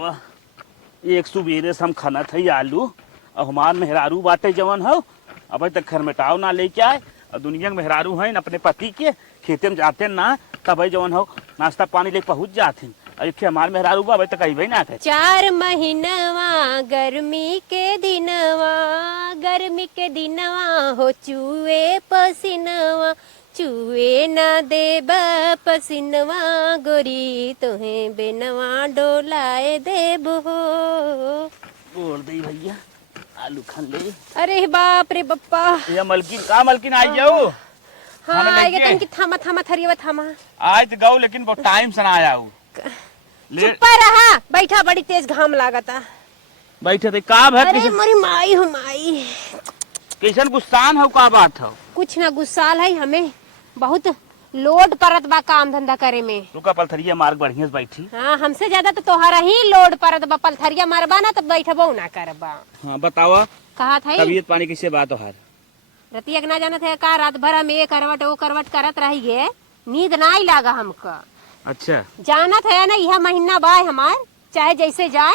बतावा एक सुबेरे से हम खाना थई आलू और हमार मेहरारू बाटे जवन हो अब तक घर मिटाव ना लेके आए और दुनिया में मेहरारू हैं अपने पति के खेते में जाते ना तब जवन हो नाश्ता पानी ले पहुंच जाते एक हमार मेहरारू अभी तक अबे ना करे 4 महीनवा गर्मी के दिनवा हो चूए पसीनवा चूए न देब पसीनवा गोरी तुहे बेनवा डोलाए देब हो। बोल दे भैया आलू खान ले। अरे बाप रे बप्पा ये मलकिन आई जाओ। हाँ आएगा तन की थामा थरियवा थामा आज तो गऊ लेकिन बहुत टाइम से ना आया हूँ। चुप रहा बैठा बड़ी तेज घाम लागता बैठे थे का भर अरे मोरी माई हो माई कैसन गुस्सान हो का बात हो। कुछ ना गुस्साल है हमें बहुत लोड परत बा काम धंधा करे में। रुका पलथरिया मार्ग बढ़िया से बैठी। हाँ हमसे ज्यादा तो तोहरा ही लोड परत बा पलथरिया मारबा ना तब बैठबो ना करबा। हाँ बतावा कहा था तबीयत पानी किसे बात हार रतिया ना जाना था का रात भर हम ये करवट वो करवट करत रही गे नींद ना ही लागा हमका। अच्छा जाना था ना यह महीना बाय हमार चाहे जैसे जाए।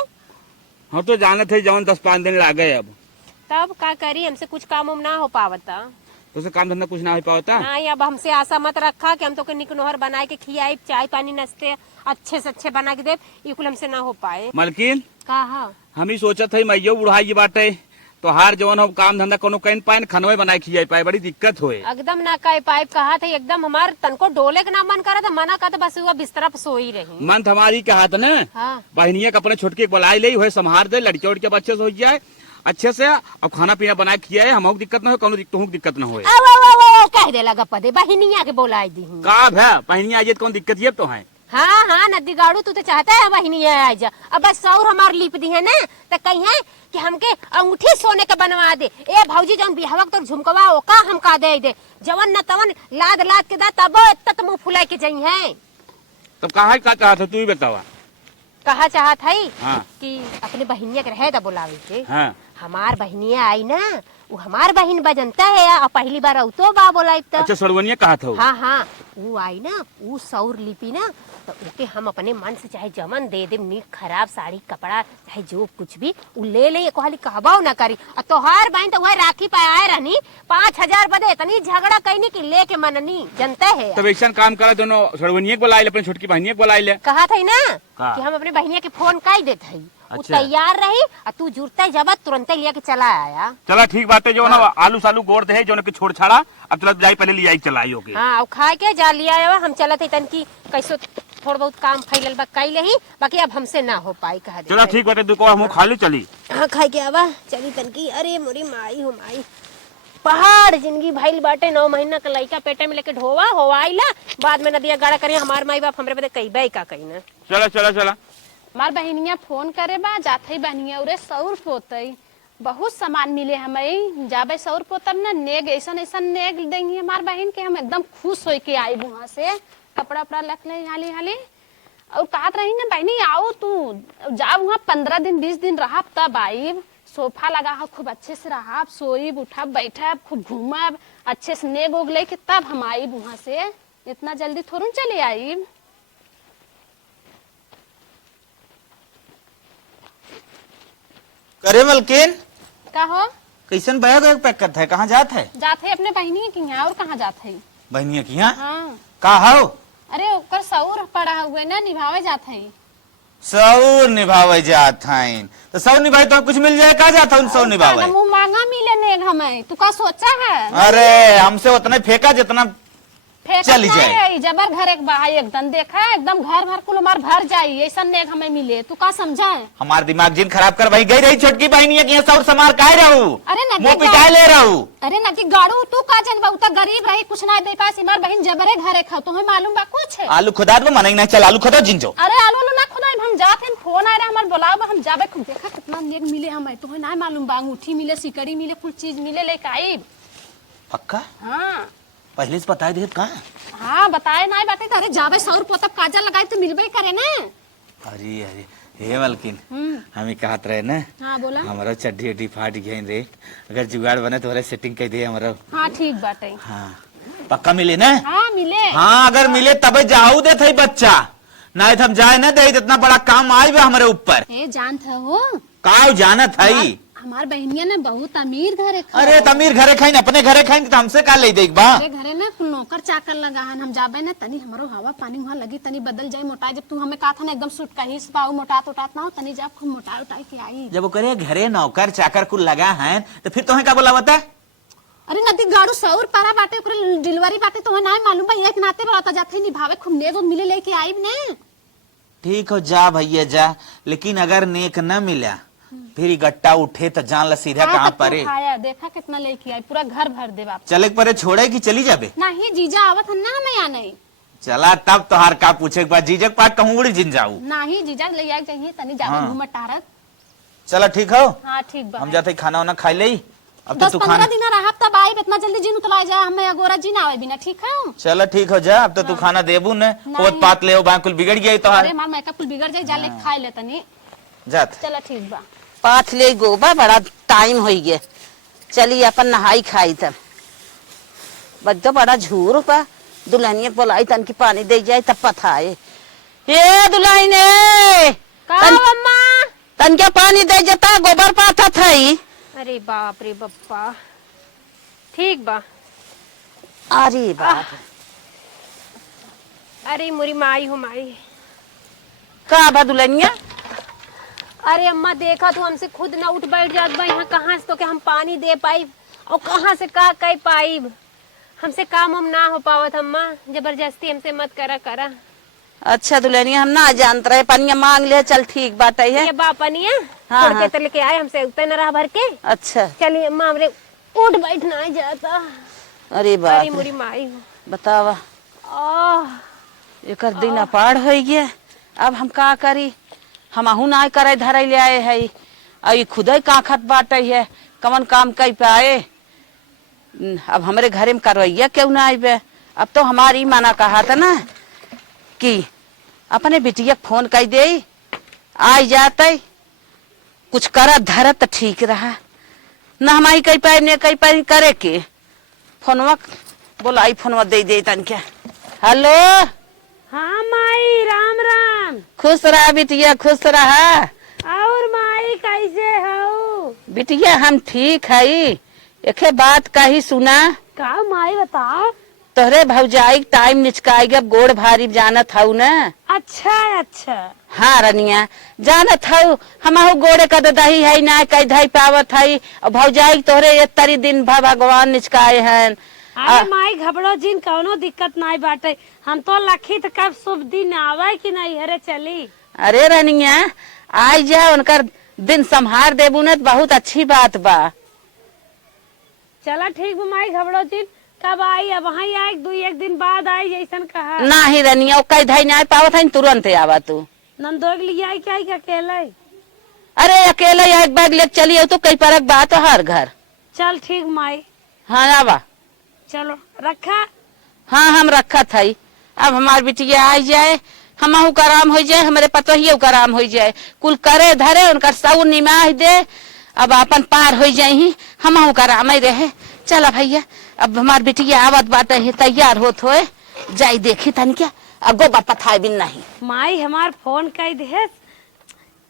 हम तो जाने थे जवन 10-5 दिन लग गए अब तब का करी हमसे कुछ काम उम ना हो पावता तो काम धंधा कुछ ना हो पाता नहीं। अब हमसे आशा मत रखा कि हम तो निकनोहर बना के खियाई चाय पानी नस्ते अच्छे से अच्छे बना के दे ये कुल हमसे ना हो पाए। मलकिन कहा हम ही सोचा था मैयो बुढ़ाई बाटे तो हार जवन हो काम धंधा कोनो कहीं पाए खनवे बनाए खियाई पाए बड़ी दिक्कत होए एकदम ना कह पाइप कहा था एकदम हमार तनको डोले के ना मन करा था मना का बस हुआ बिस्तरा पे सोई रही। मन हमारी कहा था न हाँ। बहनिया के अपने छोटके बुलाई ले हुए संभार दे लड़के उड़के बच्चे से हो जाए अच्छे से और खाना पीना बना के खियाए हम दिक्कत ना हो कोनो दिक्कत ना हो। कह दे लगा पदे बहनिया के बोलाई दी का है बहनिया आई कौन दिक्कत ये तो है। हाँ नदी गाड़ू तू तो चाहता है बहनिया आ जा अब बस सौर हमार लिप दी है ना तो कही है कि हमके अंगूठी सोने के बनवा दे ए भौजी जौन बिहावक तो झुमकवा ओका हमका दे जवन न तवन लाद के दा तब तत मुंह फुलाई के जाई है। तब कहा का चाहत तू ही बतावा। कहा चाहत है हाँ। कि अपने बहनिया के रहे दा बुलावे के। हाँ। हमार बहनिया आई ना वो हमार बहन बजनता है और पहली बार तो बा बोलाई तो। अच्छा सरवनिया कहा था हाँ वो आई ना वो सौर लिपी ना तो ओके हम अपने मन से चाहे जमन दे दे नीक खराब साड़ी कपड़ा चाहे जो कुछ भी वो ले ले कहली कहबाओ ना करी और तोहार बहन तो वह राखी पाए रहनी 5000 बदे इतनी झगड़ा कहनी कि लेके मननी जनता है। तब ऐसा काम करा दोनों सरवनिया बुला ले अपने छोटकी बहनिया बुला ले कहा था ना कि हम अपने बहनिया के फोन कर देते है। अच्छा। तैयार रही और तू जुड़ता जब तुरंत लिया के चला आया। चला ठीक बात है जो ना आलू सालू गोड़ दे जो ना छोड़ छाड़ा अब चला जाई पहले लिया चलाई होगी। हाँ और खा के जा लिया हम चलत है तन की कैसो थोड़ा बहुत काम फैलल बा कैले ही बाकी अब हमसे ना हो पाई कहा। चला ठीक बात है दुको हम खाली चली। हाँ खा के आवा चली तन की। अरे मोरी माई हो माई पहाड़ जिंदगी भइल बाटे 9 महीना का लइका पेटे में लेके ढोवा होवाइला बाद में नदिया गाड़ा करे हमार माई बाप हमरे बदे कई बाई का कही ना। चला मार बहनिया फोन करे बा जाते बहनिया उरे सौर पोतई बहुत सामान मिले हमें जाबे सौर पोतब ना नेग ऐसा नेग देंगे हमार बहन के हम एकदम खुश हो के आई वहां से कपड़ा उपड़ा रख ले हाली और कहत रही ना बहनी आओ तू जा वहाँ 15 दिन 20 दिन रहा तब आई सोफा लगा है खूब अच्छे से रहा सोईब उठब बैठब खूब घूमब अच्छे से नेग उग ले के तब हम आई वहां से इतना जल्दी थोड़ी चले आई। करे मलकिन का हो कैसन बैग वैग पैक करता है कहाँ जात है। जाते अपने बहनी की यहाँ और कहाँ जाते है बहनिया की यहाँ हाँ। का हो अरे ओकर सौर पड़ा हुए ना निभावे जाते है। सौर निभावे जात है तो सौर निभाई तो कुछ मिल जाए कहा जाता उन सौर निभावे मुँह मांगा मिले नेग हमें तू का सोचा है। अरे हमसे उतना फेंका जितना चली जाए जबर घर एक बाहर एकदम देखा है एकदम घर भर कुल मार भर जाये ऐसा नेग हमें मिले तू का समझा है। हमार दिमाग जिन खराब कर भाई गई रही छोटकी बहनिया की सौर समार काहे रहू अरे मुँह पिटाए ले रहू। अरे नकी गाड़ू तू का जन बहुत गरीब रही कुछ ना दे पास हमार बहन जबरे घरे खा तुम्हें मालूम बा कुछ है। आलू खुदा दो मन नहीं चल आलू खुदा जिंजो। अरे आलू ना खुदा हम जाते फोन आए हमारे बुलाओ हम जाबे खूब देखा कितना नेग मिले हमें तुम्हें ना मालूम बा अंगूठी मिले सिकड़ी मिले कुछ चीज मिले लेके आई पक्का। हाँ पहले से बता दे कहाँ। हाँ बताए ना बातें अरे जाबे सौर पोतब काजल लगाए तो मिलबे करे ना। अरे अरे हे मलकिन हम कहत रहे ना। हाँ बोला हमारा चड्डी उड्डी फाट गई रे अगर जुगाड़ बने तो सेटिंग कर दे हमारा। हाँ ठीक बाटे। हाँ पक्का मिले ना। हाँ मिले। हाँ अगर मिले तबे जाऊ दे थे बच्चा नहीं तो हम जाए ना दे, इतना बड़ा काम आई बे हमारे ऊपर। ए जानत हो का जानत है? हमार बहनिया ने बहुत अमीर घरे अरे तमीर घरे खाइन, अपने घरे खाइन तो हमसे का ले देख बा। मेरे घरे ना नौकर चाकर लगा हन, हम जाबे ना तनी हमारो हवा पानी वहाँ लगी, तनी बदल जाए मोटा। जब तू हमें कहा था ना एकदम सुट कहीं से पाऊ मोटात उटात ना हो, तनी जब खूब मोटा उटा के आई। जब वो करे घरे नौकर चाकर कुल लगा है तो फिर तुम्हें क्या बोला बता? अरे नदी गाड़ू सौर पारा बाटे ओकरे डिलीवरी बाटे तो ना मालूम बा, एक नाते बता जाते निभावे खूब नेक मिले लेके आई ने। ठीक हो जा भैया जा, लेकिन अगर नेक न मिला फिर ई गट्टा उठे तो जान ला सीधा कहाँ परे। देखा कितना लेके आई, पूरा घर भर दे बाप। चले परे छोड़े कि चली जाबे? नहीं जीजा आवत है ना, हमें या नहीं। चला तब तोहार का पूछे के बाद जीजक पास कहूँ उड़ी जिन जाऊ। नहीं जीजा ले आए चाहिए तनी जावे हाँ। घूमत टारत। चला ठीक हो, हाँ ठीक बा। हम जाते खाना वाना खाई ले। अब तो तू 10-15 खाना दिन रहा तब आई, इतना जल्दी जिन उतलाए जा हमें अगोरा जिन आवे बिना। ठीक है चलो ठीक हो जा, अब तो तू खाना देबू न, ओत पात ले बाकुल बिगड़ गई तो अरे मार मेकअप कुल बिगड़ जाए, जा ले खाई ले तनी। जात। चला ठीक बा। पाथ ले गोबा, बड़ा टाइम हो गया। चली अपन नहाई खाई तब बज तो बड़ा झूर बा। दुल्हनिया बोलाई तन की पानी दे जाए तब पथाए। ये दुल्हने का अम्मा? तन के पानी दे जाता, गोबर पाथा थई। अरे बाप रे बप्पा, ठीक बा। अरे बाप, अरे मुरी माई हो माई। का बा दुल्हनिया? अरे अम्मा देखा तू हमसे खुद ना उठ बैठ जात बा, यहाँ कहाँ से तो के हम पानी दे पाई और कहाँ से का कह पाई। हमसे काम हम ना हो पावत अम्मा, जबरदस्ती हमसे मत करा करा। अच्छा दुल्हनिया, हम ना जानत रहे, पनिया मांग ले। चल ठीक बात है। ये बापनिया हाँ, छोड़ के तो लेके आए, हमसे उतर न रहा भर के। अच्छा चलिए अम्मा, हमरे उठ बैठना ही जाता। अरे अरे बाप मुरी माई हो। बतावा, एक दिन अपाड़ हो गया। अब हम का करी? हम अहू ना करे धरे ले आए है, और खुद ही काखत बाटे है, कवन काम कई पाए। अब हमारे घरे में करवैया क्यों ना आए? अब तो हमारी माना कहा था ना कि अपने बिटिया फोन कर दे, आई जाते कुछ कर धरत तो ठीक रहा। न हमारी कई पाए ने कई पाए करे के। फोनवा बोलाई, फोनवा दे दे तन क्या। हेलो हाँ माई, राम राम। खुश रहा बिटिया, खुश रहा। और माई कैसे हो? बिटिया हम ठीक है। एक बात का ही सुना, का माई बताओ। तोहरे भौजाई टाइम निचकाई गब गोड़ भारी जानत हऊ न। अच्छा अच्छा। हाँ रनिया जानत हऊ, हमहू गोड़े का दही है ना कई धई पावत है, और भौजाई तोहरे ये तरी दिन भगवान निचकाए हैं। अरे माई घबड़ो जिन कौनो दिक्कत नहीं बाटे, हम तो लखी तो कब शुभ दिन आवे कि नहीं हरे चली। अरे रनिया आई जा, उनकर दिन संहार देबू न, बहुत अच्छी बात बा। चला ठीक बा माई, घबड़ो जिन कब आई? अब वहाँ आई एक दिन बाद आई जैसन कहा। नाही रनिया कई धई नहीं पावत है, तुरंत आवा तू। नंदोग लिया आई क्या अकेले? अरे अकेले एक बैग ले चली तो कई परक बात है हर घर। चल ठीक माई। हाँ आवा। चलो रखा। हाँ हम रखा था। अब हमार बिटिया आ जाए, हमहू का आराम हो जाए, हमारे पतोहियों का आराम हो जाए, कुल करे धरे उनका सऊ निमाह दे, अब अपन पार हो जाए, हमहू का आराम ही रहे। चला भैया, अब हमार बिटिया आवत बात है, तैयार होत होए जाई देखी तन क्या अगो पथाए बिन नहीं। माई हमार फोन कर दे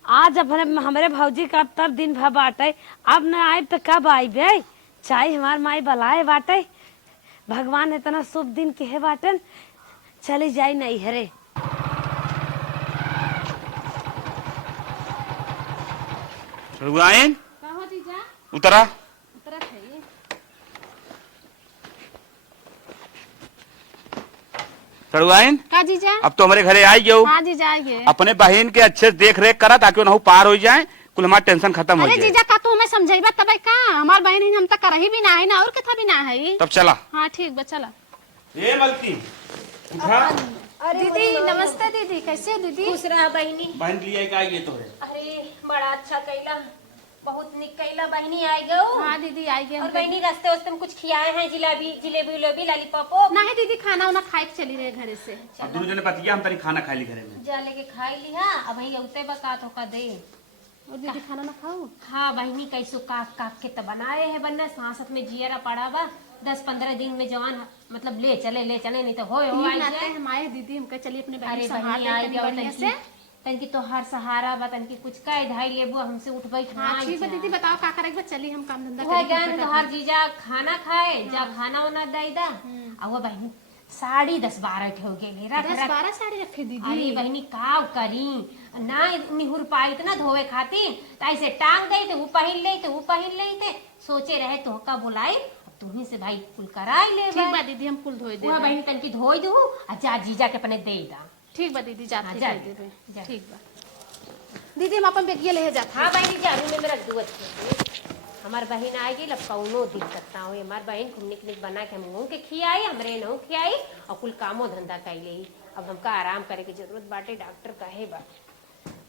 आज, अब हमारे भौजी का तब दिन भर बाटे, अब न आए तो कब आई बे? चाहे हमार माई बलाए बाटे, भगवान इतना शुभ दिन के है बाटन, चले जाए नहीं हरे। रुआयन उतरा। चढ़ुआइन, का जीजा? अब तो हमारे घरे आई गयो। हाँ जीजा आइए। अपने बहन के अच्छे से देख रेख करा ताकि वो पार हो जाए, कुल हमारा टेंशन खत्म हो अरे जाए। जीजा का तू हमें समझेबा तब का? हमार बहन हम तक करही भी ना है ना, और कथा भी ना है। तब चला। हाँ ठीक बा चला। ए मलती उठा। दीदी नमस्ते। दीदी कैसे हो दीदी? खुश रहा बहनी। बहन के लिए आई का आई तो है। अरे बड़ा अच्छा कैला, बहुत निक कैला बहनी आई गयो। हाँ दीदी आई गए। और बहनी रास्ते वास्ते में कुछ खियाए हैं, जिलेबी उलेबी लॉलीपॉपो? नहीं दीदी, खाना उना खाए के चली रहे घरे से। अब दोनों जने पतिया हम तनी खाना खाई ली घरे में। जा लेके खाई लिहा, अब ही उते बका तो का दे। और दीदी खाना ना खाओ? हाँ बहनी कैसो काक काक के तो बनाए है बनना, सांसत में जियरा पड़ा बा, 10-15 दिन में जवान मतलब ले चले नहीं तो हो ठीक नाते हम आए दीदी, हम कहे चलिए अपने बहन अरे संभाल बहनी आई ले गया बढ़िया से। तनकी तो हर सहारा बा, तनकी कुछ कह धाई लेबो हमसे उठ बैठ हाँ ठीक है दीदी, बताओ का करेंगे, चलिए हम काम धंधा वो करेंगे। गन तो हर जीजा खाना खाए जा खाना वाना दे दा आ वो बहनी साड़ी 10-12 ठे हो गेले रख 10-12 साड़ी रखे दीदी। अरे बहनी का करी ना निहुर पाई इतना धोवे खातिर त ऐसे टांग गई तो वो पहन ले तो वो पहन ले थे सोचे रहे तो का बुलाई तुम्ही से भाई कुल कराई ले ठीक बा दीदी, हम कुल धोई दे। वो बहनी तनकी धोई दू आ जा जीजा के अपने दे दा। ठीक बा दीदी, जाते हाँ, ही जा दे देबे। जा। ठीक बा दीदी, हम अपन बेगिया ले जाते। हाँ बहनी जा रूम में रख दू हमार बहन आएगी लब कौनो दिक्कत ना हो। हमार बहन खूब निक बना के हम के खियाई हमरे नहु खियाई और कुल कामो धंधा कर ले। अब हमका आराम करे की जरूरत बाटे, डॉक्टर कहे बा।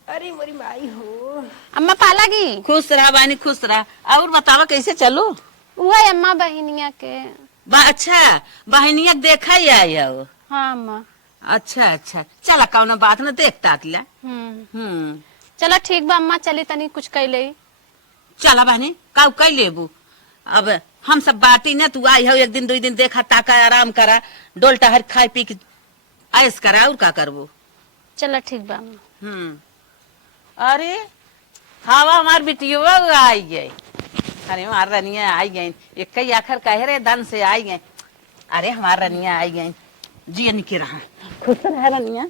अरे मोरी माई हो अम्मा पाला की खुश रहा बानी, खुश रहा। और बतावा कैसे चलो? वही अम्मा बहनिया के। अच्छा बहनिया देखा ही आई हो। हाँ अम्मा। अच्छा अच्छा, चला कौनो बात न देखता ला। चला ठीक बा अम्मा, चली तनी कुछ कह ले। चला बहनी का कई लेबू, अब हम सब बाटी न, तू आई हो एक दिन 2 दिन देखा ताका आराम करा, डोल टहर खाई पी के ऐस करा और का करबो। चला ठीक बा अम्मा। अरे हवा हमार बिटियो आई गई। अरे हमार रनिया आई गई, एक कई आखिर कहे रे धन से आई गई। अरे हमार रनिया आई गई, जी निके रहा। खुश रह रनिया।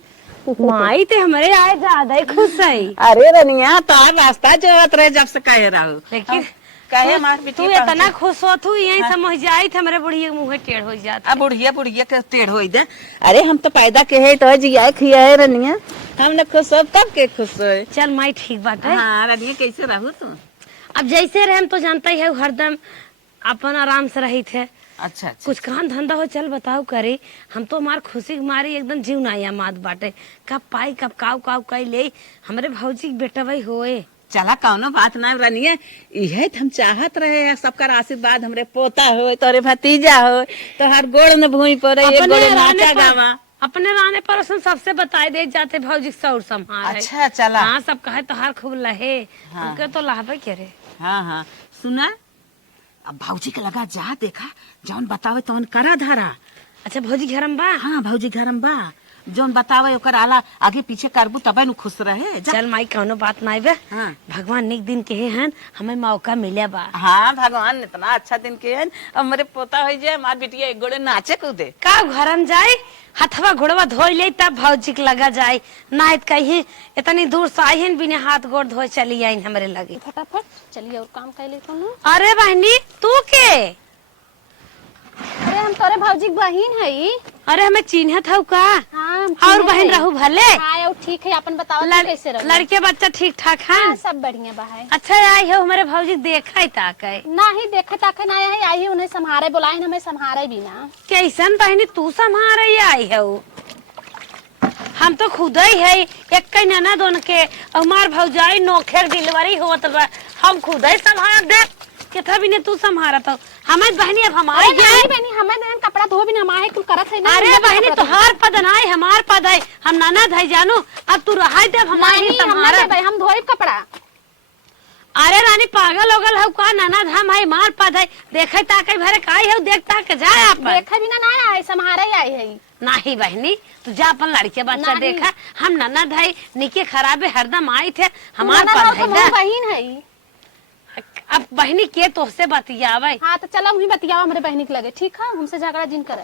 माई ते हमारे आए ज्यादा ही खुश है। अरे रनिया तार रास्ता जोत रहे जब से कहे रहू, लेकिन कहे हमार तू बिटिया इतना खुश हो, तू यही समझ जाई थे हमारे बुढ़िया के मुँह टेढ़ हो जाता। अब बुढ़िया के टेढ़ हो दे। अरे हम तो पैदा के है तो जिया खिया रनिया, हमने खुश हो तब के खुश हो। चल माई ठीक बात है। हाँ रनिया कैसे रहू तू? अब जैसे रहे हम तो जानता ही है, हरदम अपन आराम से रही थे। अच्छा अच्छा, कुछ काम धंधा हो चल बताओ करे। हम तो हमार खुशी के मारी एकदम जीव नाया मात बाटे, कब पाई कब काव काव कई ले हमरे भौजी के बेटा भाई होए। चला कौनो बात ना रनिया, इहे हम चाहत रहे सबका आशीर्वाद हमरे पोता हो, तोरे भतीजा हो, तो हर गोड़ न भूमि पर एक गोड़ नाचा गावा। अपने राने पर सबसे बताए दे जाते भौजी सौर संहार। अच्छा चला। हाँ सब कहे तो हर खूब लहे। हाँ। उनके तो लाभे करे। हाँ हाँ सुना, अब भौजी के लगा जा देखा, जौन बतावे तौन करा धारा। अच्छा भौजी घरम बा? हाँ भौजी घरम बा, जौन बतावे ओकर आला आगे पीछे करबू तबे नु खुश रहे। जा। चल माई कौनो बात नहीं बे। हाँ। भगवान निक दिन के हैं, हमें मौका मिले बा। हाँ भगवान इतना अच्छा दिन के है, अब मेरे पोता हो जाए, हमार बिटिया एक गोड़े नाचे कूदे। का घरम जाए हथवा घोड़वा धोई ले तब भौजी के लगा जाए, ना कहीं इतनी दूर से आई बिना हाथ गोड़ धोए चली आई हमरे लगे। फटाफट चलिए और काम कर ले। अरे बहनी तू के? अरे हम तोरे भौजी बहन है। अरे हमें चिन्हत हऊ का? हाँ और बहन रहू भले? हाँ ठीक है, अपन बताओ कैसे रहो। लड़के बच्चा ठीक ठाक है? हाँ सब बढ़िया बा है। अच्छा आई हो हमारे भौजी देखा ताक ना ही देखे ताके ना है, आई ही उन्हें संभारे बुलाए, हमें संभारे भी ना। कैसन बहनी तू संभारे आई है? हम तो खुद ही है एक कई नना दोन के, हमार भौजाई नोखेर डिलीवरी होत बा, हम खुद ही संभार दे कितना भी ने तू संभारा तो हमारे बहनी अब हमारे बहनी हमें कपड़ा धो भी ना हमारे कुल करत है ना। अरे बहनी तोहार पद ना है हमार पद है, हम नाना धाई जानू, अब तू रहा दे हमारे संभारा। हम धोए कपड़ा। अरे रानी पागल हो गल है का? नाना धाम है मार पद है, देखे ताके भरे काई है देखता के जाए आप देखे भी ना आए, संभारा ही आई है। नहीं बहनी तू जा अपन लड़के बच्चा देखा, हम नाना धाई निके खराबे हरदम आई थे हमार पद है। बहन है अब बहनी के तो से बतियावे। हाँ तो चलो वही बतियावा हमारे बहनी के लगे, ठीक है हमसे झगड़ा जिन करे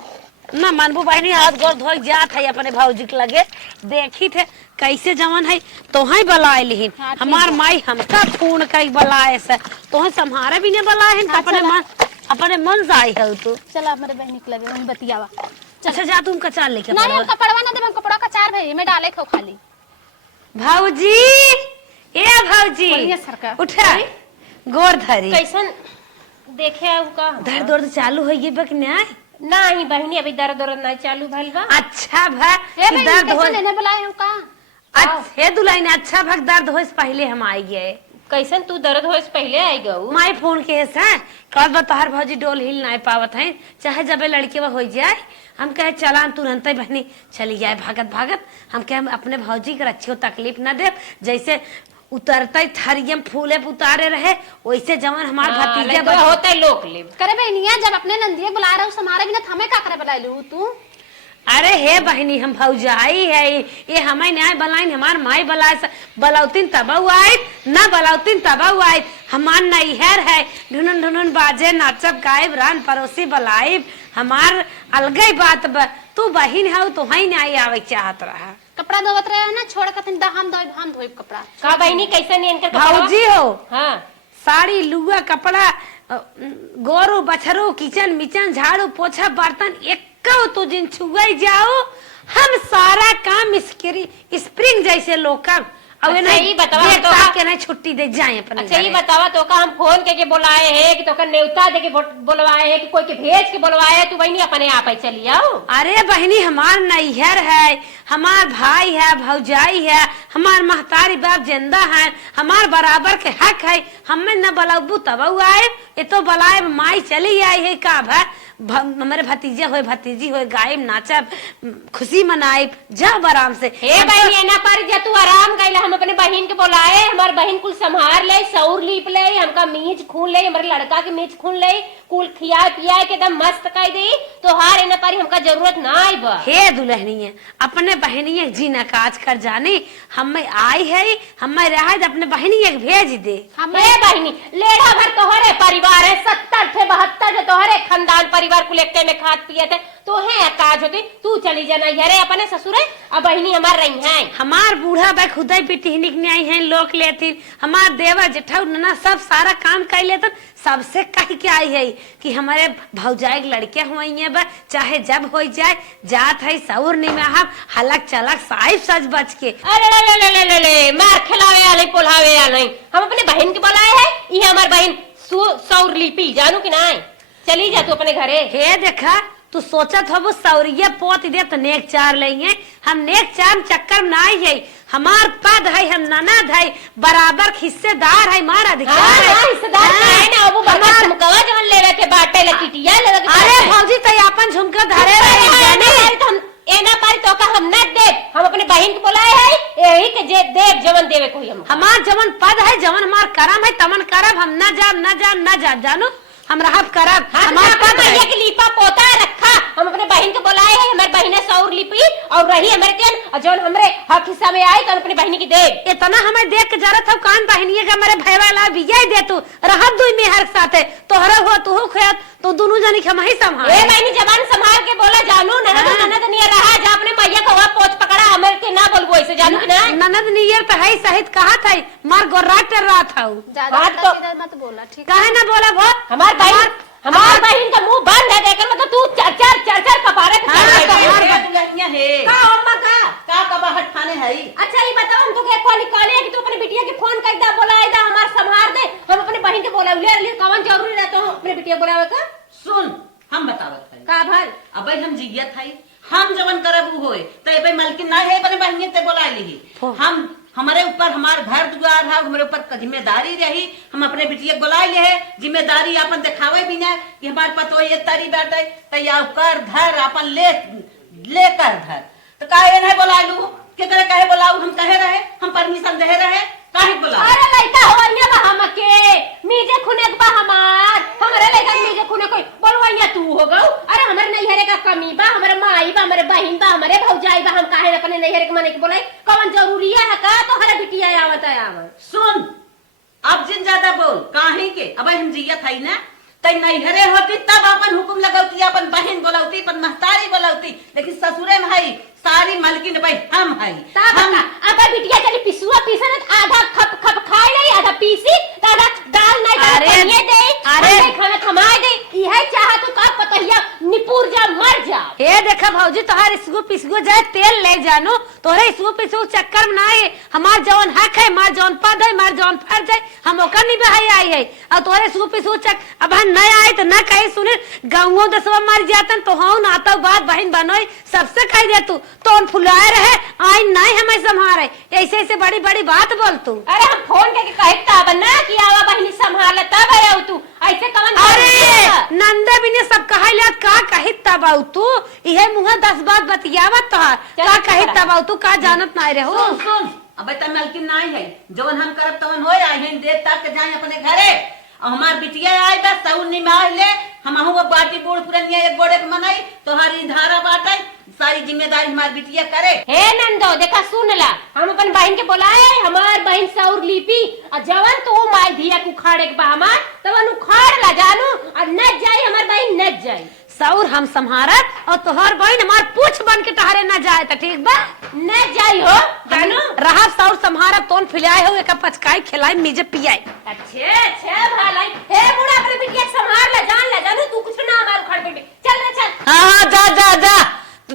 ना मनबू बहनी हाथ गोड़ धोई जात है अपने भौजी के लगे, देखी थे कैसे जवन है तो ही बलाए लिहिन। हाँ, हमार माई हमका फोन कई बलाए से तो संभारे भी नहीं बलाए। हाँ, अपने मन से आई है तू। चलो हमारे बहनी के लगे वही बतियावा। अच्छा जा तुम कचार लेके नहीं हम कपड़वा ना दे, कपड़ा का चार भाई में डाले खो खाली। भौजी ए भौजी उठा गोर धरी। कैसन देखे का दर्द उर्द चालू हो गई बकन्या? नहीं बहनी अभी दर्द नहीं चालू भइल बा। अच्छा भाई दर्द हो लेने बुलाए हो का? अच्छा दुल्हन अच्छा भग दर्द हो पहले हम आई गए। कैसन तू दर्द हो पहले आई गऊ? माई फोन के कल बतहर भौजी डोल हिल नहीं पावत है, चाहे जब लड़के वो हो जाए हम कहे चला तुरंत बहनी चली जाए भागत भागत। हम कहे अपने भौजी के रखियो तकलीफ न दे, जैसे उतरते थरियम फूले उतारे रहे, वैसे जवन हमार भतीजे तो होते लोग ले। करे बहनिया जब अपने नंदिया बुला रहे हो हमारे बिना हमें का करे बुला लू तू? अरे हे बहनी हम भौजाई है, ये हमें न्याय बलाइन हमार माई बलाए बलौतीन तब आए ना बलौतीन तब आए। हमार नैहर है, ढुनन ढुनन बाजे नाचब गायब रान पड़ोसी बलाइब, हमार अलगई बात तू बहिन है तो ही न्याय आवे चाहत रहा। कपड़ा धोवत रहे ना, छोड़ कर हम धोई कपड़ा। का बहनी कैसे नहीं इनकर भौजी हो, हाँ साड़ी लुआ कपड़ा गोरू बछरू किचन मिचन झाड़ू पोछा बर्तन एक तो जिन छुआई जाओ हम सारा काम स्प्रिंग जैसे लोग का। अब अच्छा, ये बतावा तो के नहीं छुट्टी दे जाए अपने। अच्छा ये बतावा तो का हम फोन के बुलाए हैं कि तो का न्योता दे के बुलवाए हैं कि कोई के भेज के बुलवाए है? तू बहनी अपने आप ही चली आओ। अरे बहनी हमार नैहर है, हमार भाई है, भौजाई है, हमार महतारी बाप जिंदा है, हमार बराबर के हक है। हमें न बुलाबू तब आए, ये तो बुलाए माई चली आई है का भा हमारे भतीजे हो भतीजी हो गायब नाचब खुशी मनाए जब आराम से। हे बहनी एना पर जा तू आराम गइल, हम अपने बहन के बुलाए, हमार बहन कुल संभार ले, सौर लीप ले, हमका मीज खून ले, हमारे लड़का के मीज खून ले, कुल खिया पिया के एकदम मस्त कर दे। तो हार एना पर हमका जरूरत ना आई बा। हे दुल्हनिए अपने बहनिए जीना काज कर जाने हमें आई है, हमें रहा अपने बहनिए भेज दे। हे बहनी लेढ़ा भर तोहरे परिवार है, 70 से 72 जो तोहरे खानदान परिवार कुल एकटे में खात पिए थे तो है काज होती। तू चली जाना यारे अपने ससुर है, अब बहनी हमार रही है। हमार बूढ़ा भाई खुदा ही पिटहनिक नहीं आई है, लोग लेती हमार देवर जेठा नना सब सारा काम कर लेते। सबसे कह के आई है कि हमारे भौजाई लड़के हुई है, चाहे जब हो जाए जात है सौर नहीं में हम हलक चलक साहिब सज बच के। अरे ले ले ले ले ले मार खिलावे वाले पोलावे वाले हम अपने बहन के बुलाए है। ये हमार बहन सौर लिपी जानू कि नहीं? चली जा तू अपने घरे। हे देखा तू सोचत हो वो सौरिया पोत दे तो नेक चार लेंगे, हम नेक चार चक्कर में नहीं है। हमार पद है, हम ननद है, बराबर हिस्सेदार है, मार अधिकार है। हिस्सेदार है ना, वो बर्बाद मुकवा जवन लेवे के बाटे लकीटिया लेवे के। अरे भौजी तो अपन झुमका धरे रहे हम एना पारी तो का हम न दे, हम अपने बहन के बुलाए है यही के जे देव जवन देवे कोई हम। हमार जवन पद है जवन हमार करम है तमन करब, हम न जाब जानू हम रहब करब। हमार पद है कि लीपा पोता रखा, हम अपने बहन के बुलाए है, हमारे बहन सौर लिपी और रही हमारे जन और जौन हमरे हक हिस्सा में आए तो अपनी बहनी की दे। इतना हमें देख के जरूरत है कान बहनिए का हमारे भैया ला बिया दे तू रहत दुई में हर साथे तोहरा हो तू हो खेत तो दोनों जनी हम ही संभाल। ए बहनी जबान संभाल के बोला जानू, ननद नहीं रहा जा अपने मैया को हुआ पोछ पकड़ा हमर के ना बोलबो ऐसे जानू कि ना। ननद नियर पे है सहित कहा था मार गोराट रहा था ज्यादा मत बोला ठीक काहे ना बोला वो हमार बहन का मुंह बंद है देकर मतलब तू चर कपारे अच्छा ये बताओ हम तो के कॉल निकाले कि तू अपने बिटिया के फोन कर दा बुलाए दा हमार संभार दे, हम अपने बहन के बोला ले कौन जरूरी रहता हूं अपने बिटिया बुलावे का। सुन हम बतावत है का भाई अबे हम जियत है हम जवन करब उ होए तो एबे मालकिन ना है अपने बहनिए ते बुला ली। हम हमारे ऊपर हमार घर दुआर है, हमारे ऊपर जिम्मेदारी रही, हम अपने बिटिया बुला ले है जिम्मेदारी अपन दिखावे भी ना कि हमारे पतो ये तारी बैठे तो या कर धर अपन ले कर धर तो काहे नहीं बुला लू के करे काहे बुलाऊ हम कहे रहे हम परमिशन दे रहे काहे बुला। अरे लइका होइया बा हमके मीजे खुने बा हमार हमरे लइका मीजे खुने कोई बोलवाइया तू हो गऊ। अरे हमरे नैहरे का कमी बा, हमरे माई बा, हमरे बहन बा, हमरे भौजाई बा, हम काहे अपने नैहरे के मने के बोलाई कौन जरूरी है का तो हरे बिटिया आवत है आवत। सुन अब जिन ज्यादा बोल काहे के अबे हम जियत है ना तई नैहरे होती तब अपन हुकुम लगौती अपन बहन बोलौती अपन महतारी बोलौती, लेकिन ससुरे में है सारी मलकिन भाई हम है। हम अब बिटिया चली पिसुआ पीसन आधा खप खप खाए नहीं आधा पीसी आधा दाल नहीं डाल ये दे अरे खाना थमाए दे यही चाह तू का पतहिया निपुर जा मर जा। हे देखा भौजी तोहार इसगो पिसगो जाए तेल ले जानू तोहरे इसगो पिसगो चक्कर में ना है। हमार जवन हक है, मार जवन पद है, मार जवन फर्ज है, हम ओकर नहीं बहाई आई है और तोहरे इसगो पिसगो चक अब हम नहीं आए तो ना कहे सुने गाँव दसवा मर जातन तो हाँ नाता बात बहन बनोई सबसे कह दे तू तो फुलाए रहे आई नहीं हमें संभारे ऐसे ऐसे बड़ी बड़ी बात बोल तू। अरे हम फोन करके कहता बना कि आवा बहनी संभाल तब आया तू ऐसे कवन। अरे नंदे भी ने सब कहा ले का कही तब आऊ तू इहे मुंह 10 बात बतियावत तोहार का कही तब आऊ तू का जानत नहीं रहो। सुन अब तब मलकिन ना है जवन हम करब तवन होय आई हैं देख तक के जाए अपने घरे और हमार बिटिया आए बस सउन निमाह ले हम वो बाटी बूढ़ पुरनिया एक गोड़े के मनई तोहारी धारा बाटे सारी जिम्मेदारी हमार बिटिया करे। हे नंदो देखा सुन ला हम अपन बहन के बोलाए हमार बहन सौर लिपी और जवन तो माई दिया के उखाड़े के बा हमार तवन उखाड़ ला जानू और न जाई हमार बहन न जाई सौर हम संहारत और तोहर बहन हमार पूछ बन के टहरे न जाए त ठीक बा न जाई हो जानू रहा सौर संहारत तोन फिलाए हो एक पचकाई खिलाई मीजे पियाई। अच्छा भाई हे बुढ़ा अपने बिटिया संहार ला जानू तू कुछ ना हमार उखाड़ पे चल ना चल। हां जा जा जा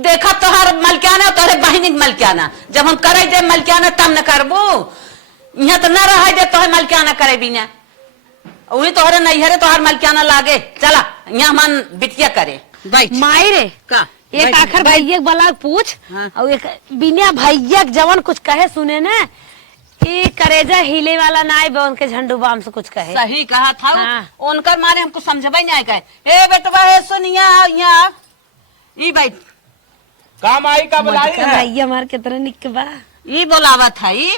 देखा तोहर मलकियाना तोहरे बहिनी के मलकियाना जब हम करे दे मलकियाना तब न करबो यहाँ तो न रह दे तोहर मलकियाना करे बिना उही तोहरे नैहरे तोहर मलकियाना लागे चला यहाँ मन बिटिया करे बैठ माई रे का एक आखिर भैया वाला पूछ और एक बिना भैया जवन कुछ कहे सुने ना कि करेजा हिले वाला ना आए उनके झंडू बाम से कुछ कहे सही कहा था हाँ। उनकर मारे हमको समझबे नहीं आए ए बेटवा है सुनिया यहाँ ई बैठ काम आई का बुलाई है भैया हमार कितना निक बा ई बोलावत है ई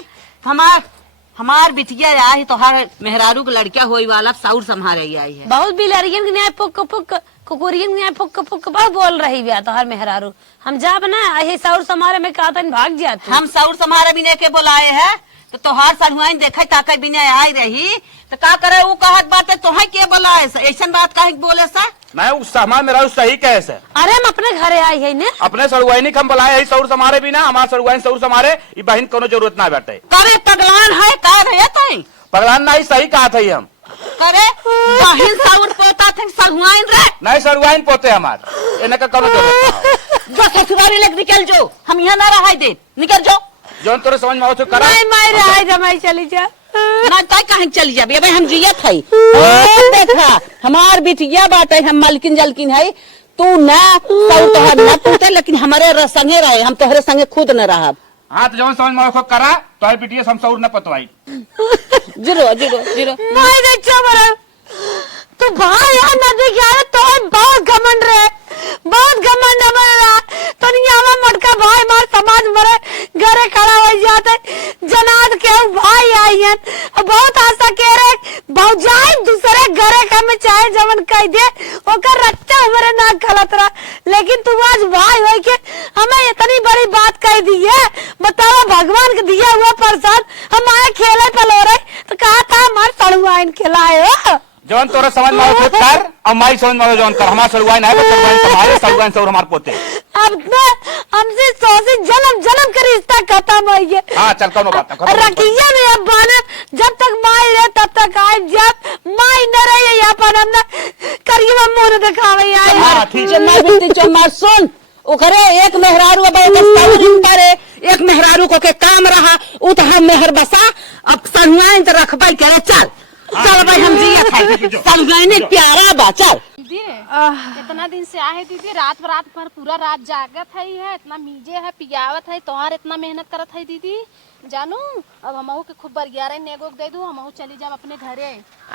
हमार बिटिया आई तो हर मेहरारू के लड़का होई वाला साउर संभारे आई है बहुत बिलरियन के न्याय पुक पुक कुकुरियन न्याय पुक पुक बहुत बोल रही बिया तो हर मेहरारू हम जाब ना आई साउर समारे में कहा भाग जाते हम साउर समारे बिना के बुलाए है तो तोहार सरुआइन देखे ताके बिना आई रही तो का करे वो कहत बात तोहे के बुलाए ऐसन बात काहे बोले सा मैं उस सामान मेरा उस सही कैसे अरे हम अपने घरे आई है ने अपने सरुआइनी हम बुलाए है सौर समारे बिना हमार सरुआइन सौर समारे ई बहन कोनो जरूरत ना बैठे करे पगलान है का रहे तई पगलान नहीं सही कहा था हम करे बहन साउर पोता थे सरुआइन रे नहीं सरुआइन पोते हमार इनका कोनो जरूरत जो ससुरारी लग निकल जो हम यहाँ ना रह दे निकल जाओ जोन तोरे समझ में आओ तो करा माई माई रहा जमाई चली जा ना तय कहीं चली जाबे अबे हम जिया थई देखा हमार बिटिया बाटे हम मलकिन जलकिन है तू ना सब तोहर ना पूते लेकिन हमारे संगे रहे हम तोहरे संगे खुद न रहब हाँ तो जोन समझ में आओ करा तो बिटिया हम सौर न पतवाई जीरो जीरो जीरो माई दे चमरा तो भाई यार नदी क्या है तो बहुत घमंड रे बहुत घमंड हमारा तो नहीं हमारा मटका भाई मार समाज मरे घरे खड़ा हो जाते जनाद के भाई आई है बहुत आशा कह रहे भौजाई दूसरे घरे का में चाहे जवन कह दे ओकर रट्टा हमारे ना गलत रहा लेकिन तू आज भाई हो के हमें इतनी बड़ी बात कह दी है बताओ भगवान के दिया हुआ प्रसाद हम आए खेले पलो रहे तो कहा था हमारे सड़ुआइन खिलाए हो जवन तोरे समझ में आओ कर और माई समझ में आओ जवन कर हमार सरुआइन है हमारे सरुआइन सौर हमार पोते अब ना हमसे सोचे जन्म जन्म का रिश्ता खत्म हो गया हाँ चल कोनो बात ना रखिया में अब बने जब तक माई रहे तब तक आए जब माई न रहे यहाँ पर हम ना करिए मोर दिखावे आए हाँ ठीक है मैं बिल्कुल चमार सुन ओकरे एक मेहरारू अब करे एक मेहरारू को के काम रहा उ तो हम मेहर बसा अब सरुआइन तो रखबाई करे चल चल भाई हम जिया खाई सरुआइन प्यारा बा चल दीदी इतना दिन से आए दीदी रात भर पूरा रात जागत है इतना मीजे है पियावत है तोहार इतना मेहनत करत है दीदी जानू अब हमहू के खूब बरियारे नेगो दे दू हमहू चली जाम अपने घरे।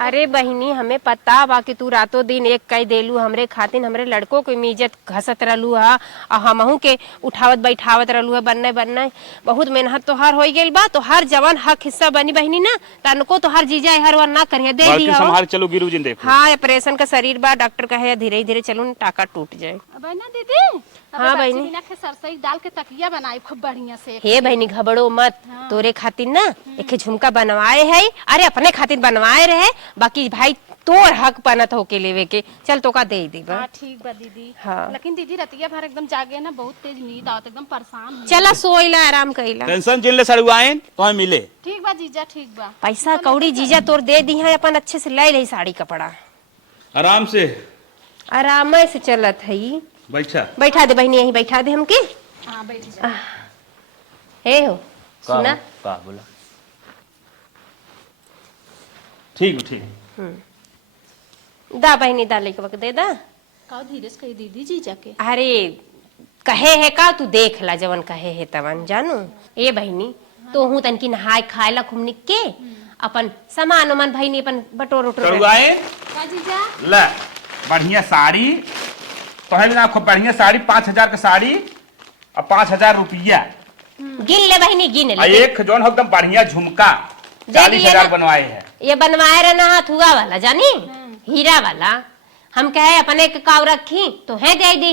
अरे बहिनी हमें पता बा कि तू रातों दिन एक कई देलू हमरे खातिन हमरे लड़कों के इज्जत घसत रहलू हा और हमहू के उठावत बैठावत रहलू है बनने बनने बहुत मेहनत तोहार हो गई बा तोहार जवान हक हिस्सा बनी बहिनी ना तनको तोहार जीजा हर वर ना करिए दे दी संभाल चलो गिरू जिन देखो हाँ ऑपरेशन का शरीर बा डॉक्टर कहे धीरे धीरे चलो टाका टूट जाए। अब ना दीदी हाँ बहनी सरसई डाल के तकिया बनाई खूब बढ़िया से। हे बहनी घबड़ो मत तोरे खातिर ना एक झुमका बनवाए है अरे अपने खातिर बनवाए रहे बाकी भाई तोर हक बनत होके लेवे के चल तो का दे दी हाँ ठीक बा दीदी। हाँ लेकिन दीदी रतिया भर एकदम जागे ना बहुत तेज नींद आवत एकदम परेशान चला सोइला आराम कइला टेंशन जिन ले सरुआइन तो मिले ठीक बा जीजा ठीक बा पैसा कौड़ी जीजा तोर दे दी है अपन अच्छे से ले ले साड़ी कपड़ा आराम से आराम से चलत है बैठा दे बहनी यहीं बैठा दे हमके हाँ बैठ जा हे हो सुना का बोला ठीक ठीक दा बहनी दा लेके वक्त दे दा का धीरे से कही दीदी जीजा के अरे कहे है का तू देख ला जवन कहे है तवन जानू ए बहनी तो हूँ तनकी नहाय खाए ला खूब निक के अपन सामान उमान भाई अपन बटोर उटोर का जीजा ले बढ़िया साड़ी तो है ना खूब बढ़िया साड़ी 5,000 की साड़ी और 5,000 रुपया गिन ले बहनी गिन आ ले। एक जौन हो एकदम बढ़िया झुमका दे 40,000 दिए ना। बनवाए है। ये बनवाए रहे ना हथुआ वाला जानी, हीरा वाला। हम कहे अपने के काव रखी तो है दे दी,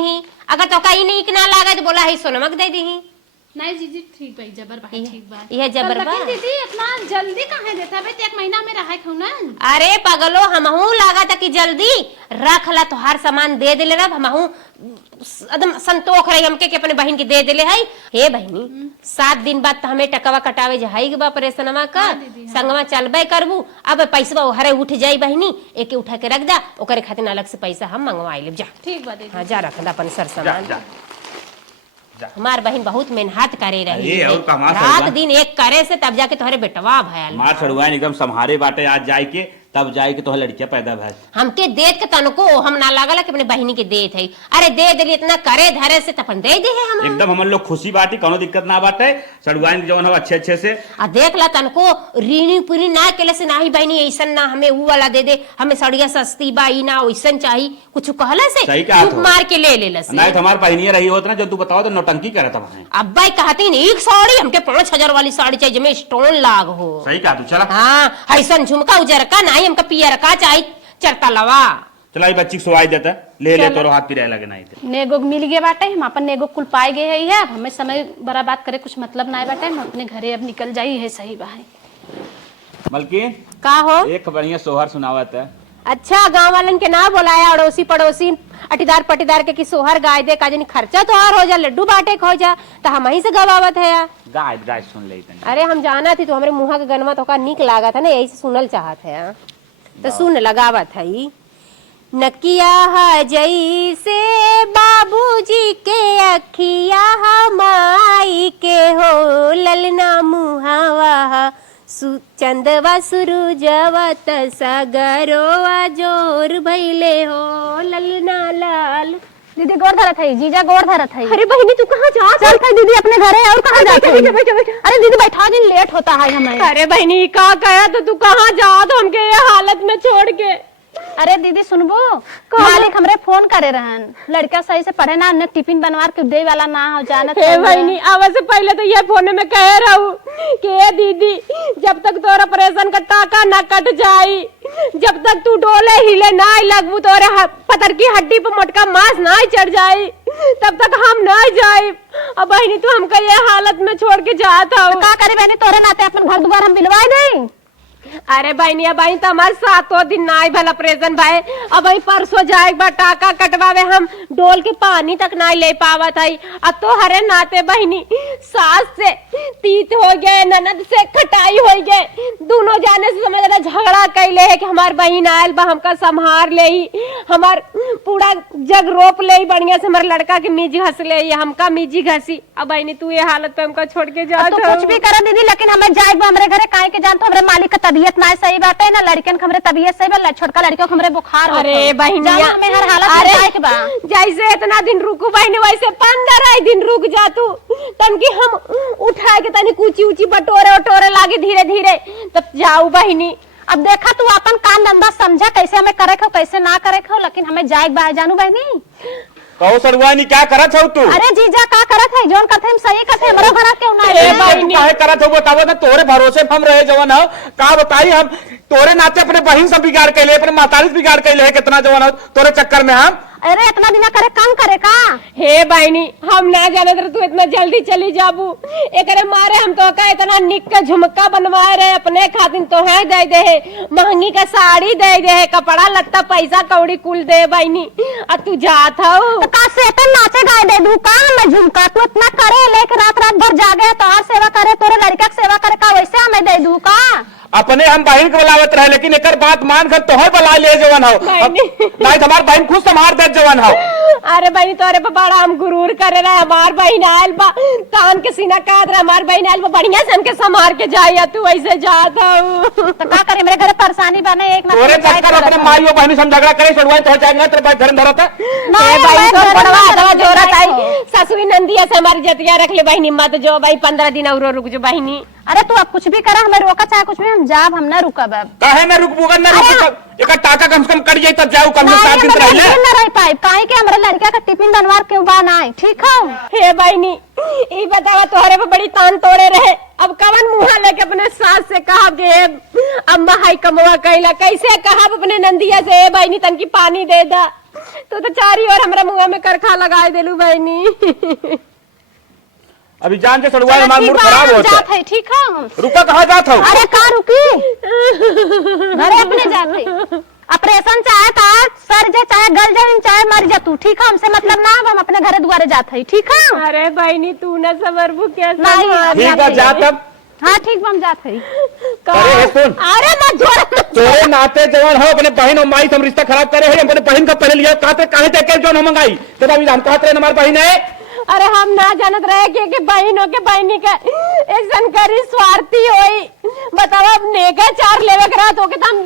अगर तो कहीं नहीं ना लागे तो बोला है सोनमक दे दी। नहीं जीजी ठीक भाई जबर भाई ठीक बा। यह जबर बा। लेकिन दीदी इतना जल्दी काहे देता है? एक महीना में रहा है ना। अरे पगलो हमहू लागा था कि जल्दी रख ला तो हर सामान दे दिले रब, हमहू एकदम संतोष रही हमके कि अपने बहन के दे दिले है। हे बहनी 7 दिन बाद तो हमें टकवा कटावे जाई के बा परेशनवा का संगवा चलबे करबू। अब पैसा हरे उठ जाई बहनी, एके उठा के रख दा, ओकरे खातिर अलग से पैसा हम मंगवाई लेब। जा ठीक बा दीदी। हाँ जा रख दा अपन सर जा सामान। जा जा। हमार बहन बहुत मेहनत करे रही अरे, है, और कहाँ रात सरवा? दिन एक करे से तब जाके तोहरे बेटवा भयल। मार छड़ुआन एकदम संहारे बाटे आज जाए के, तब जाए के तो लड़कियां पैदा भैल। हमके देत के तनको हम ना लागल कि अपने बहिनी के देत है। अरे दे दिली इतना करे धरे से तपन दे दे है हम। एकदम हमन लोग खुशी बाटी, कोनो दिक्कत ना बाटे। छड़ुआन जौन हो अच्छे अच्छे से आ देख ला तनको रीनी पुरी ना केले से नाही बहनी ऐसन ना हमें ऊ वाला दे दे, हमें सड़िया सस्ती बाई ना वैसन चाहिए कुछ कहला से सही कहा चुप तो। मार के ले ले से। नहीं तो हमार बहनिया रही होत ना, जो तू बताओ तो नौटंकी करे तब है। अब्बाई कहती नहीं एक साड़ी हमके 5,000 वाली साड़ी चाहिए जिसमें स्टोन लाग हो। सही कहा तू। चला हाँ ऐसन झुमका उजर का नहीं हमका पियर का चाहिए चरता लवा। चला ये बच्ची को सुवाई देता, ले ले तोरो हाथ पिराए लगे नहीं थे। नेगो मिल गए बाटे, हम अपन नेगो कुल पाए गए है। हमें समय बड़ा बात करे कुछ मतलब ना बाटे, हम अपने घरे अब निकल जाई है। सही बा है। बल्कि का हो एक बढ़िया सोहर सुनावत है। अच्छा गांव वालन के ना बुलाया, अड़ोसी पड़ोसी अटीदार पटीदार के कि सोहर गाय दे का जनी खर्चा तो और हो जा, लड्डू बाटे खो जा, तो हम ही से गवावत है या। गाय गाय सुन ले तनी। अरे हम जाना थी तो हमारे मुहा के गनमा तो का निक लागा था ना, यही से सुनल चाहत है तो सुन लगावत है। नकिया जैसे बाबूजी के अखिया माई के हो ललना मुहावा चंदवा सुरुजवा सगरोवा जोर भैले हो ललना लाल। दीदी गोड़ धरत है, जीजा गोड़ धरत है। अरे बहनी तू कहाँ जा? चल खाई दीदी अपने घरे और कहाँ जाते हैं? अरे दीदी बैठा दिन लेट होता है हमें। अरे बहनी का कहा तो तू कहाँ जा तो हमके ये हालत में छोड़ के। अरे दीदी सुनबो, मालिक हमरे फोन करे रहन, लड़का सही से पढ़े ना, टिफिन बनवा के दे वाला ना हो जानत। हे बहनी आवे से पहले तो ये फोन में कह रहा हूँ कि ए दीदी जब तक तोरा ऑपरेशन का टाका ना कट जाई, जब तक तू डोले हिले ना लगबू, तोरे पतर की हड्डी पे मोटका मांस ना चढ़ जाई, तब तक हम ना जाई। अब बहनी तू हमका ये हालत में छोड़ के जाता हूँ। का करे बहनी, तोरे नाते अपन घर द्वार हम मिलवाए नहीं। अरे बहनिया बहन तो हमारे 7 दिन ना भल ऑपरेशन भाई, अब वही परसों जाए बा टाका कटवावे, हम डोल के पानी तक ना ले पावत है। अब तो हरे नाते बहनी सास से तीत हो गए, ननद से खटाई हो गए, दोनों जाने से समझ रहा झगड़ा कैले है कि हमार बहन आयल बा हमका संभार ले, हमार पूरा जग रोप ले, बढ़िया से हमारे लड़का के मीजी घस ले, हमका मीजी घसी। अब बहनी तू ये हालत पे हमका छोड़ के जा। तो कुछ भी करा दीदी, लेकिन हमें जाए हमरे घरे काहे के जान, तो हमरे मालिक का तबीयत ना सही बाटे ना, लड़कन हमरे तबीयत सही बा, छोटका लड़कियों को हमरे बुखार होता है। अरे बहनिया हमें हर हालत में जाए के बा। जैसे इतना दिन रुकू बहनी वैसे 15 दिन रुक जा तू, तनकी हम उठा के तनी ऊंची ऊंची बटोरे उटोरे लागे धीरे धीरे तब जाऊ बहनी। अब देखा तू अपन काम धंधा समझा कैसे हमें करे खो कैसे ना करे खो, लेकिन हमें जाए बाहर जानू बहनी। कहो सरुआनी क्या करत हो तू? अरे जीजा का करत है, जोन करते हम सही करते, हमारा घर क्यों ना ए बहनी काहे करत हो बतावो ना, तोरे भरोसे हम रहे जवन हो, का बताई हम तोरे नाते अपने बहन सब बिगाड़ के ले, अपने मातारी बिगाड़ के ले, कितना जवन हो तोरे चक्कर में हम। अरे इतना दिन करे काम करे का? हे बहनी हम ना जाने तो तू इतना जल्दी चली जाबू, एकरे मारे हम तो का इतना निक का झुमका बनवाए रहे अपने खातिर, तो है दे दे है महंगी का साड़ी दे दे है, कपड़ा लत्ता पैसा कौड़ी कुल दे बहनी। अब तू जात हो तो का से तो नाचे गाए दे दू का हमें झुमका, तू इतना करे लेके रात रात भर जागे तो और सेवा करे, तोरे लड़का की सेवा करे का वैसे हमें दे दू का? अपने हम बहन के बुलावत रहे, लेकिन एक बात मान कर तोहर बुला ले जवन हो, नहीं हमार बहन खुद संभार दे जवन हो। अरे बहनी तोरे पे बड़ा हम गुरूर करे रहे, हमार बहन आयल बा तान के सीना काट रहा, हमार बहन आयल बा बढ़िया से हमके संभार के जाइया, तू ऐसे जाता हूँ तो का करे हमारे घर परेशानी बने एक ना तोरे चक्कर अपने माई और बहनी से झगड़ा करे सड़वाई तो जाएंगे तेरे पास घर धरता जोरत आई ससुरी नंदिया से हमारी जतिया रख ले बहनी मत जो भाई 15 दिन और रुक जो बहनी। अरे तू अब कुछ भी करा हमें रोका चाहे कुछ भी हम जाब हम ना रुकब अब काहे ना रुकबूगा ना रुक एक टाका कम से कम कट जाए तब जाओ कम से 7 दिन रह ले ना रह पाए काहे के हमरा लड़का का टिफिन बनवा के बना है ठीक है। हे बहनी ई बतावा तोहरे पे बड़ी तान तोड़े रहे अब कवन मुहा लेके अपने सास से कहा के अम्मा हाई कमवा कैला कैसे कहा अपने नंदिया से बहनी तन की पानी दे दा तो चारी और हमरा मुंह में करखा लगाए देलू बहनी। अभी जान से सड़वाई हमारा मूड खराब होता जात है ठीक है हम रुका कहाँ जात हो अरे का रुकी घरे अपने जात है ऑपरेशन चाहे था सर जे चाहे गल जाए चाहे मर जा तू ठीक है हमसे मतलब ना हम अपने घरे दुआरे जात है ठीक है। अरे बहनी तू न सबरबू कैसे ठीक है जा तब हाँ ठीक हम जात है। अरे सुन अरे मत जोर तोरे नाते जवान हो अपने बहन और माई से हम रिश्ता खराब करे हैं अपने बहन का पहले लिया कहते काहे ते जो न मंगाई तो अभी हम कहते हमारी बहन है। अरे हम ना जानत रहे कि बहनों के बहनी का ऐसा करी स्वार्थी होई बताओ अब नेका चार लेवे करा तो के हम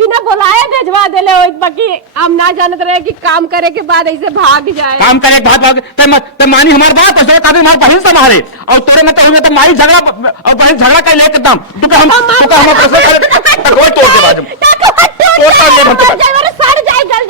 बिना बुलाए भेजवा देले होई बाकी हम ना जानत रहे कि काम करे के बाद ऐसे भाग जाए काम करे भाग ते मानी हमारी बात ऐसे कहते हमारी बहन से मारे और तोरे में तो हुए तो माई झगड़ा और बहन झगड़ा कर ले एकदम तू हम प्रश्न करे कोई तोड़ के बाजू तोड़ ले हम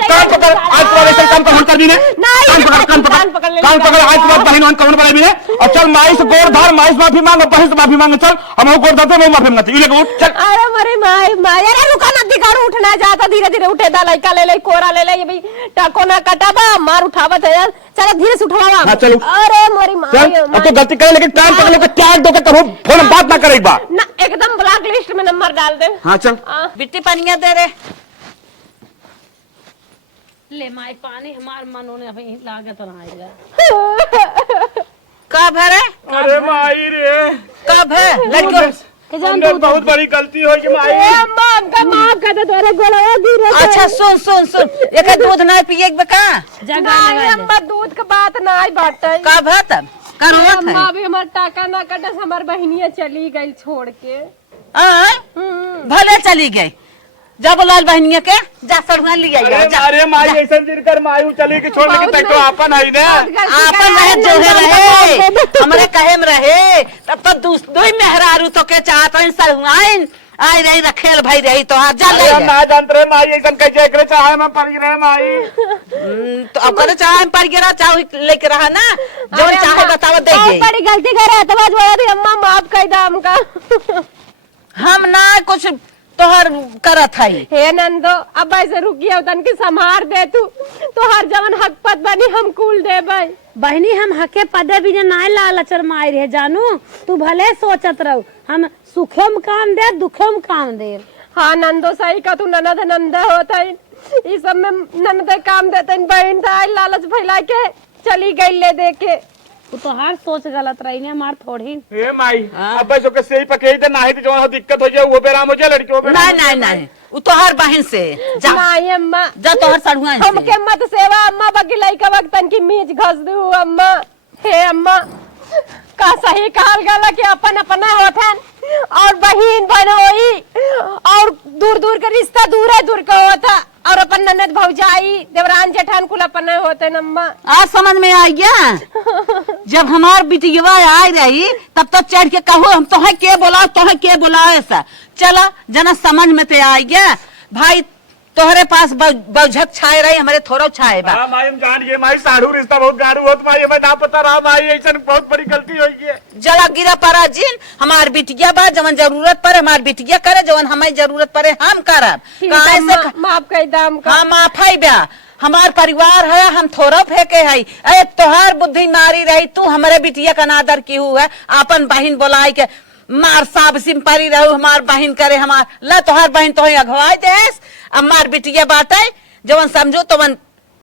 काम पकड़ आज तो ऐसा काम हम कर दी ने काम पकड़ आज तो बहन वन कौन बने भी है और चल माई से गोर धार माई से माफी मांग बहन से माफी मांग चल हम गोर धाते वो माफी मांगते ये उठ चल। अरे मरे माई अरे रुका ना दिखारू उठना जाता धीरे धीरे उठे दा लइका ले ले कोरा ले ले ये भाई टाको ना कटाबा मार उठावत है यार चल धीरे से उठवावा हां चलो अरे मोरी चल माई अब तो गलती करे लेकिन काम पकड़ के त्याग दो के करो फोन बात ना करे एक बार ना एकदम ब्लैक लिस्ट में नंबर डाल दे। हां चल बिट्टी पनिया दे रे ले माई पानी हमार मनो ने अभी लागत रहेगा कब है रे अरे माई रे कब है लड़कियों हमने बहुत बड़ी गलती हो गई माई माफ कर दे तोरे गोलवा धीरे से। अच्छा सुन एक दूध नहीं पिए बका नहीं अम्मा दूध के बात ना आई बाटे कब है तब कर होत अम्मा है अभी हमार टाका ना कटस हमार बहनिया चली गई छोड़ के भले चली गई जब लाल बहनिया के जा सड़ुआ लिया अरे माई ऐसा दिन कर माई चली के छोड़ के तक तो आपन आई ना आपन रहे जो रहे हमरे कहे में रहे तब तो दो मेहरारू तो के चाहत है सड़ुआइन आई रही रखेल भाई रही तो हां जा ले ना जानत रहे माई ऐसा कैसे करे चाहे मैं पड़ रहे माई तो अब करे चाहे पर गिरा चाहे लेके रहा ना जो चाहे बताओ दे दे बड़ी गलती करे तो बात बोला थी अम्मा माफ कर दा हमका हम ना कुछ तोहर करत है हे नंदो अब ऐसे रुकिए तन के संभार दे तू तो हर जवन हक पत बनी हम कुल दे भाई बहनी हम हके पदे भी ना लालचर माई रहे जानू तू भले सोचत रहो हम सुखे में काम दे दुखे में काम दे। हाँ नंदो सही का तू ननद नंद होता है इस सब में ननद काम देते बहन था लालच फैला के चली गई ले दे के वो तो हर सोच गलत रही हमार थोड़ी ए माई अब जो के सही पके दे नहीं तो जो दिक्कत हो जाए वो बेराम हो जाए लड़कियों पे नहीं वो तो हर बहन से जा नहीं अम्मा जा तोहर सड़ुआ हमके मत सेवा अम्मा बाकी लइका वक्तन की मीच घस दू अम्मा हे अम्मा का सही कहल गला कि अपन अपना होथन और बहन बनोई और दूर दूर के रिश्ता दूर का होता और अपन ननद भौजाई देवरान जेठान कुल अपन होते नम्मा आज समझ में आ गया जब हमार बिटिया आई रही तब तो चढ़ के कहो हम तोहे के बोला ऐसा चला जना समझ में ते आ गया भाई तोहरे पास बौझक छाए रही हमारे थोड़ा छाए बा हां माई हम जान ये माई साढ़ू रिश्ता बहुत गारू होत माई हमें ना पता रहा माई ऐसा बहुत बड़ी गलती हो गई है जला गिरा परा जिन हमार बिटिया बा जवन जरूरत पर हमार बिटिया करे जवन हमें जरूरत पड़े हम करब काहे से माफ कर दाम का हां माफाई बा हमार परिवार है हम थोड़ा फेंके है अरे तोहार बुद्धि मारी रही तू हमारे बिटिया का नादर की हुआ अपन बहन बोलाई के मार साब सिंपरी रहू हमार बहन करे हमार ला तोहार बहन तो अगवाई देस अब मार बिटिया बाटे जवन समझो तो